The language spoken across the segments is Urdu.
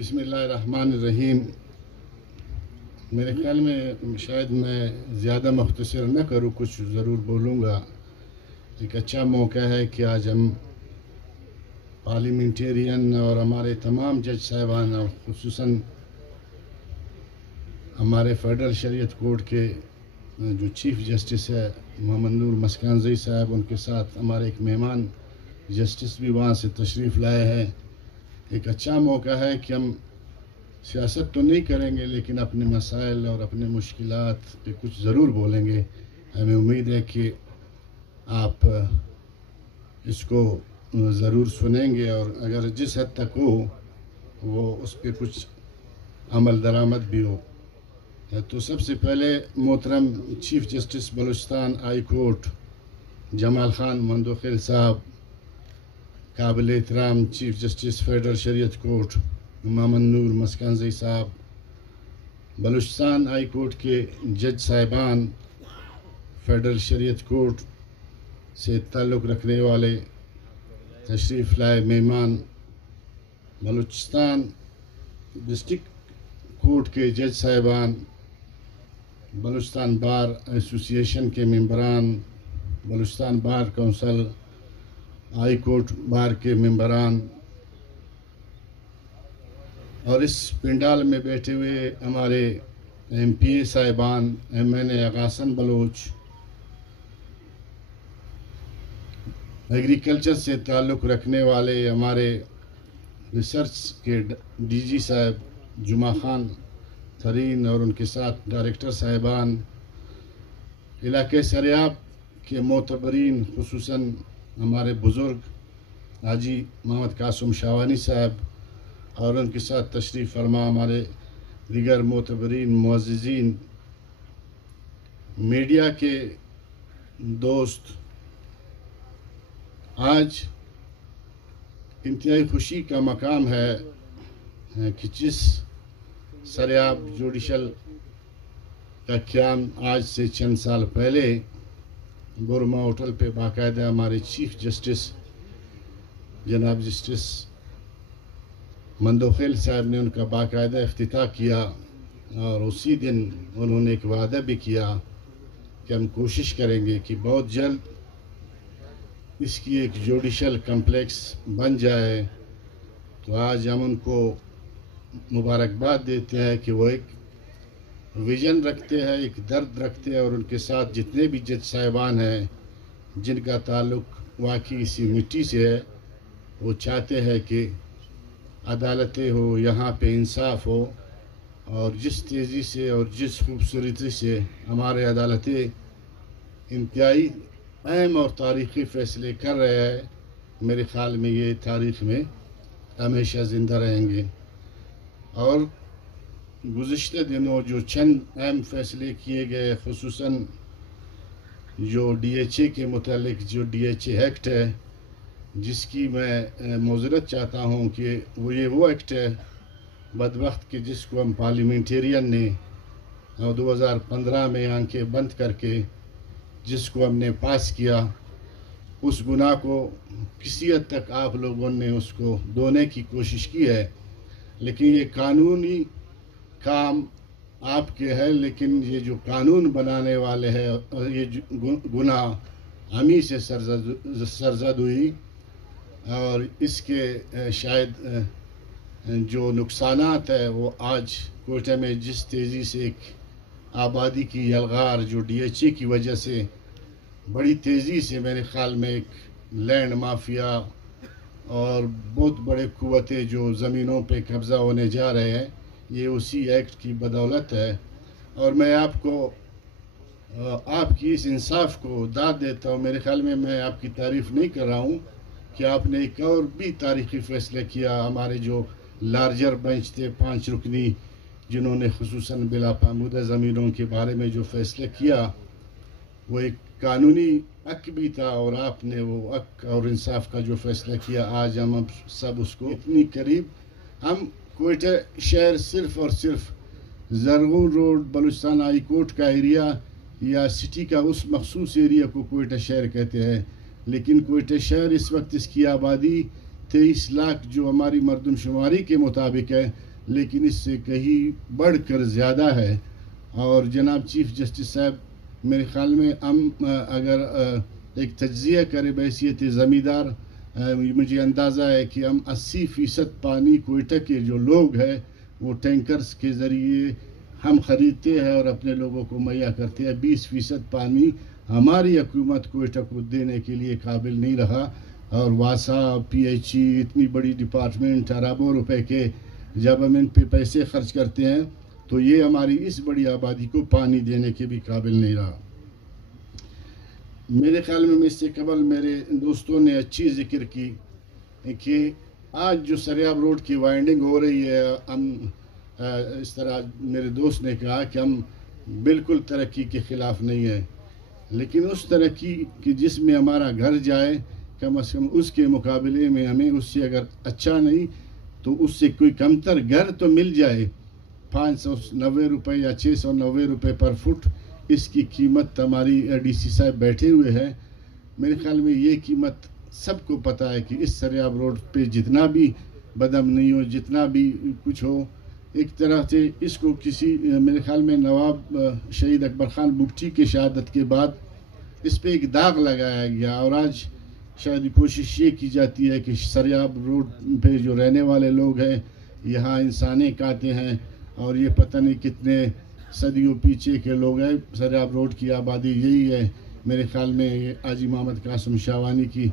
بسم اللہ الرحمن الرحیم۔ میرے خیال میں شاید میں زیادہ مختصر نہ کروں، کچھ ضرور بولوں گا۔ ایک اچھا موقع ہے کہ آج ہم پارلیمنٹیرین اور ہمارے تمام جج صاحبان اور خصوصاً ہمارے فیڈرل شریعت کورٹ کے جو چیف جسٹس ہے محمد نور مسکانزئی صاحب، ان کے ساتھ ہمارے ایک مہمان جسٹس بھی وہاں سے تشریف لائے ہیں۔ ایک اچھا موقع ہے کہ ہم سیاست تو نہیں کریں گے لیکن اپنے مسائل اور اپنے مشکلات پہ کچھ ضرور بولیں گے۔ ہمیں امید ہے کہ آپ اس کو ضرور سنیں گے اور اگر جس حد تک ہو وہ اس پہ کچھ عمل درآمد بھی ہو۔ تو سب سے پہلے محترم chief justice Balochistan high court Jamal Khan Mandokhail sahib, قابل احترام chief justice federal Shariat court Muhammad Noor Miskanzai sahib, Balochistan high court کے جج صاحبان، فیڈرل شریعت کورٹ سے تعلق رکھنے والے تشریف لائے مہمان، بلوچستان ڈسٹرکٹ کورٹ کے جج صاحبان، بلوچستان بار ایسوسی ایشن کے ممبران، Balochistan bar council, high court bar کے ممبران اور اس پنڈال میں بیٹھے ہوئے ہمارے ایم پی اے صاحبان، MNA اغاثن بلوچ، ایگریکلچر سے تعلق رکھنے والے ہمارے ریسرچ کے DG صاحب جمعہ خان ترین اور ان کے ساتھ ڈائریکٹر صاحبان، علاقے سریاب کے معتبرین خصوصاً ہمارے بزرگ حاجی محمد قاسم شاوانی صاحب اور ان کے ساتھ تشریف فرما ہمارے دیگر معتبرین معززین، میڈیا کے دوست، آج انتہائی خوشی کا مقام ہے کہ جس سریاب جوڈیشل کا قیام آج سے چند سال پہلے برما ہوٹل پہ باقاعدہ ہمارے چیف جسٹس جناب جسٹس مندوخیل صاحب نے ان کا باقاعدہ افتتاح کیا اور اسی دن انہوں نے ایک وعدہ بھی کیا کہ ہم کوشش کریں گے کہ بہت جلد اس کی ایک جوڈیشل کمپلیکس بن جائے۔ تو آج ہم ان کو مبارکباد دیتے ہیں کہ وہ ایک ویژن رکھتے ہیں، ایک درد رکھتے ہیں اور ان کے ساتھ جتنے بھی جج صاحبان ہیں جن کا تعلق واقعی اسی مٹی سے ہے، وہ چاہتے ہیں کہ عدالتیں ہو، یہاں پہ انصاف ہو، اور جس تیزی سے اور جس خوبصورتی سے ہمارے عدالتیں انتہائی اہم اور تاریخی فیصلے کر رہے ہیں، میرے خیال میں یہ تاریخ میں ہمیشہ زندہ رہیں گے۔ اور گزشتہ دنوں جو چند اہم فیصلے کیے گئے، خصوصاً جو DHA کے متعلق جو DHA ایکٹ ہے، جس کی میں معذرت چاہتا ہوں کہ وہ ایکٹ ہے بدبخت کہ جس کو ہم پارلیمنٹیرین نے 2015 میں آنکھیں بند کر کے جس کو ہم نے پاس کیا، اس گناہ کو کسی حد تک آپ لوگوں نے اس کو دھونے کی کوشش کی ہے، لیکن یہ قانونی کام آپ کے ہے، لیکن یہ جو قانون بنانے والے ہیں یہ گناہ ہم ہی سے سرزد ہوئی، اور اس کے شاید جو نقصانات ہے وہ آج کوئٹہ میں جس تیزی سے ایک آبادی کی یلغار جو DHA کی وجہ سے بڑی تیزی سے، میرے خیال میں ایک لینڈ مافیا اور بہت بڑے قوتیں جو زمینوں پہ قبضہ ہونے جا رہے ہیں، یہ اسی ایکٹ کی بدولت ہے۔ اور میں آپ کو آپ کی اس انصاف کو داد دیتا ہوں۔ میرے خیال میں آپ کی تعریف نہیں کر رہا ہوں کہ آپ نے ایک اور بھی تاریخی فیصلہ کیا۔ ہمارے جو لارجر بینچ تھے 5 رکنی، جنہوں نے خصوصاً بلا پامودہ زمینوں کے بارے میں جو فیصلہ کیا، وہ ایک قانونی حق بھی تھا، اور آپ نے وہ حق اور انصاف کا جو فیصلہ کیا، آج ہم سب اس کو اتنی قریب، ہم کوئٹہ شہر صرف اور صرف Zarghun road Balochistan high court کا ایریا یا سٹی کا اس مخصوص ایریا کو کوئٹہ شہر کہتے ہیں، لیکن کوئٹہ شہر اس وقت اس کی آبادی 23 لاکھ جو ہماری مردم شماری کے مطابق ہے، لیکن اس سے کہیں بڑھ کر زیادہ ہے. اور جناب چیف جسٹس صاحب میرے خیال میں ہم اگر ایک تجزیہ کرے بحیثیت زمیندار مجھے اندازہ ہے کہ ہم 80% پانی کوئٹہ کے جو لوگ ہیں وہ ٹینکرز کے ذریعے ہم خریدتے ہیں اور اپنے لوگوں کو مہیا کرتے ہیں. 20% پانی ہماری حکومت کوئٹہ کو دینے کے لیے قابل نہیں رہا. اور واسا پی ایچ ای اتنی بڑی ڈپارٹمنٹ اربوں روپے کے جب ہم ان پہ پیسے خرچ کرتے ہیں تو یہ ہماری اس بڑی آبادی کو پانی دینے کے بھی قابل نہیں رہا. میرے خیال میں اس سے قبل میرے دوستوں نے اچھی ذکر کی کہ آج جو سریاب روڈ کی وائنڈنگ ہو رہی ہے، ہم اس طرح میرے دوست نے کہا کہ ہم بالکل ترقی کے خلاف نہیں ہیں، لیکن اس ترقی کی جس میں ہمارا گھر جائے کم از کم اس کے مقابلے میں ہمیں اس سے اگر اچھا نہیں تو اس سے کوئی کمتر گھر تو مل جائے. 590 روپے یا 690 روپے پر فٹ اس کی قیمت ہماری ڈی سی صاحب بیٹھے ہوئے ہیں. میرے خیال میں یہ قیمت سب کو پتہ ہے کہ اس سریاب روڈ پہ جتنا بھی بدامنی ہو، جتنا بھی کچھ ہو، ایک طرح سے اس کو کسی میرے خیال میں نواب شہید اکبر خان بگٹی کی شہادت کے بعد اس پہ ایک داغ لگایا گیا. اور آج شاید کوشش یہ کی جاتی ہے کہ سریاب روڈ پہ جو رہنے والے لوگ ہیں یہاں انسانیں کاتے ہیں، اور یہ پتہ نہیں کتنے صدیوں پیچھے کے لوگ ہیں. سریاب روڈ کی آبادی یہی ہے. میرے خیال میں یہ حاجی محمد قاسم شاوانی کی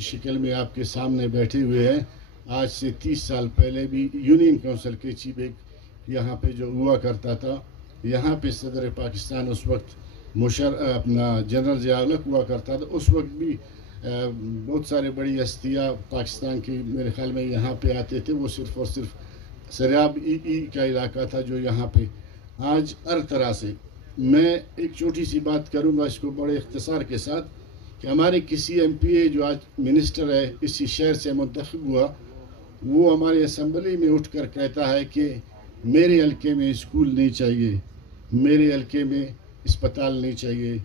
شکل میں آپ کے سامنے بیٹھے ہوئے ہیں. آج سے 30 سال پہلے بھی یونین کونسل کے چیف یہاں پہ جو ہوا کرتا تھا، یہاں پہ صدر پاکستان اس وقت اپنا جنرل ضیاء الحق ہوا کرتا تھا. اس وقت بھی بہت سارے بڑی ہستیاں پاکستان کی میرے خیال میں یہاں پہ آتے تھے. وہ صرف اور صرف سریاب کا علاقہ تھا جو یہاں پہ آج ہر طرح سے. میں ایک چھوٹی سی بات کروں گا اس کو بڑے اختصار کے ساتھ کہ ہمارے کسی ایم پی اے جو آج منسٹر ہے اسی شہر سے منتخب ہوا، وہ ہمارے اسمبلی میں اٹھ کر کہتا ہے کہ میرے حلقے میں اسکول نہیں چاہیے، میرے حلقے میں اسپتال نہیں چاہیے،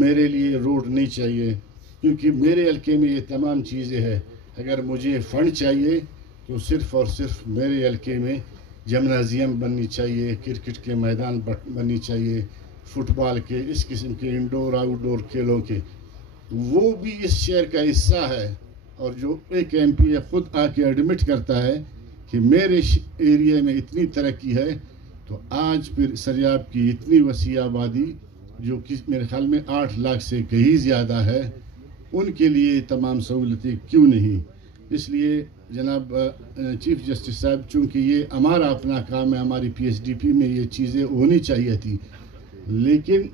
میرے لیے روڈ نہیں چاہیے، کیونکہ میرے حلقے میں یہ تمام چیزیں ہیں. اگر مجھے فنڈ چاہیے تو صرف اور صرف میرے حلقے میں جمنازیم بننی چاہیے، کرکٹ کے میدان بننی چاہیے، فٹ بال کے اس قسم کے انڈور آؤٹ ڈور کھیلوں کے. وہ بھی اس شہر کا حصہ ہے. اور جو ایک ایم پی اے خود آ کے ایڈمٹ کرتا ہے کہ میرے ایریے میں اتنی ترقی ہے، تو آج پھر سریاب کی اتنی وسیع آبادی جو کہ میرے خیال میں 8 لاکھ سے کہیں زیادہ ہے، ان کے لیے تمام سہولتیں کیوں نہیں. اس لیے جناب چیف جسٹس صاحب، چونکہ یہ ہمارا اپنا کام ہے، ہماری پی ایس ڈی پی میں یہ چیزیں ہونی چاہیے تھی، لیکن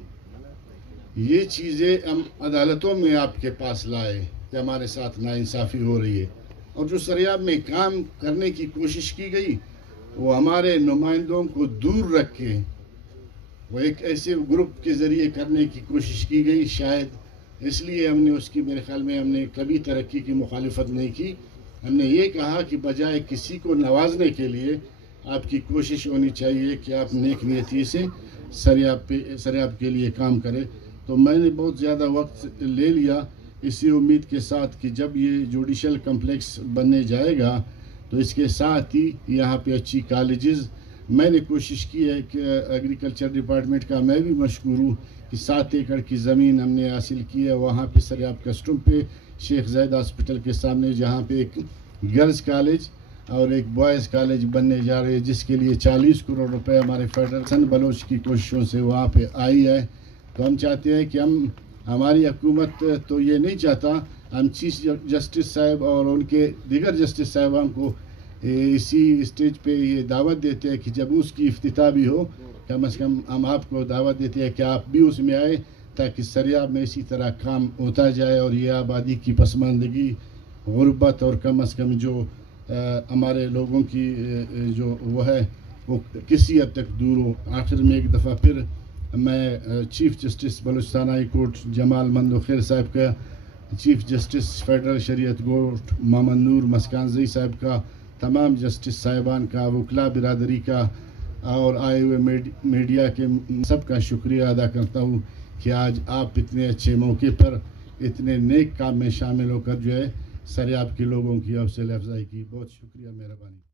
یہ چیزیں ہم عدالتوں میں آپ کے پاس لائے کہ ہمارے ساتھ ناانصافی ہو رہی ہے. اور جو سریاب میں کام کرنے کی کوشش کی گئی وہ ہمارے نمائندوں کو دور رکھ کے وہ ایک ایسے گروپ کے ذریعے کرنے کی کوشش کی گئی. شاید اس لیے ہم نے اس کی میرے خیال میں ہم نے کبھی ترقی کی مخالفت نہیں کی. ہم نے یہ کہا کہ بجائے کسی کو نوازنے کے لیے آپ کی کوشش ہونی چاہیے کہ آپ نیک نیتی سے سریاب کے لیے کام کریں. تو میں نے بہت زیادہ وقت لے لیا اسی امید کے ساتھ کہ جب یہ جوڈیشل کمپلیکس بننے جائے گا تو اس کے ساتھ ہی یہاں پہ اچھی کالجز میں نے کوشش کی ہے کہ ایگریکلچر ڈپارٹمنٹ کا میں بھی مشکور ہوں کہ 7 ایکڑ کی زمین ہم نے حاصل کی ہے وہاں پہ سریاب کسٹم پہ شیخ زید ہاسپٹل کے سامنے، جہاں پہ ایک گرلز کالج اور ایک بوائز کالج بننے جا رہے ہیں، جس کے لیے 40 کروڑ روپے ہمارے فیڈریشن بلوچ کی کوششوں سے وہاں پہ آئی ہے. تو ہم چاہتے ہیں کہ ہماری حکومت تو یہ نہیں چاہتا، ہم چیف جسٹس صاحب اور ان کے دیگر جسٹس صاحبان کو اسی اسٹیج پہ یہ دعوت دیتے ہیں کہ جب اس کی افتتاح بھی ہو کم از کم ہم آپ کو دعوت دیتے ہیں کہ آپ بھی اس میں آئے تاکہ سریاب میں اسی طرح کام ہوتا جائے اور یہ آبادی کی پسماندگی، غربت اور کم از کم جو ہمارے لوگوں کی جو وہ ہے وہ کسی حد تک دور ہو. آخر میں ایک دفعہ پھر میں chief justice Balochistan high court Jamal Mandokhail sahib کا، chief justice federal Shariat court Muhammad Noor Miskanzai sahib کا، تمام جسٹس صاحبان کا، وکلا برادری کا اور آئے ہوئے میڈیا کے سب کا شکریہ ادا کرتا ہوں کہ آج آپ اتنے اچھے موقع پر اتنے نیک کام میں شامل ہو کر جو ہے سریاب کے لوگوں کی حوصلہ افزائی کی. بہت شکریہ، مہربانی.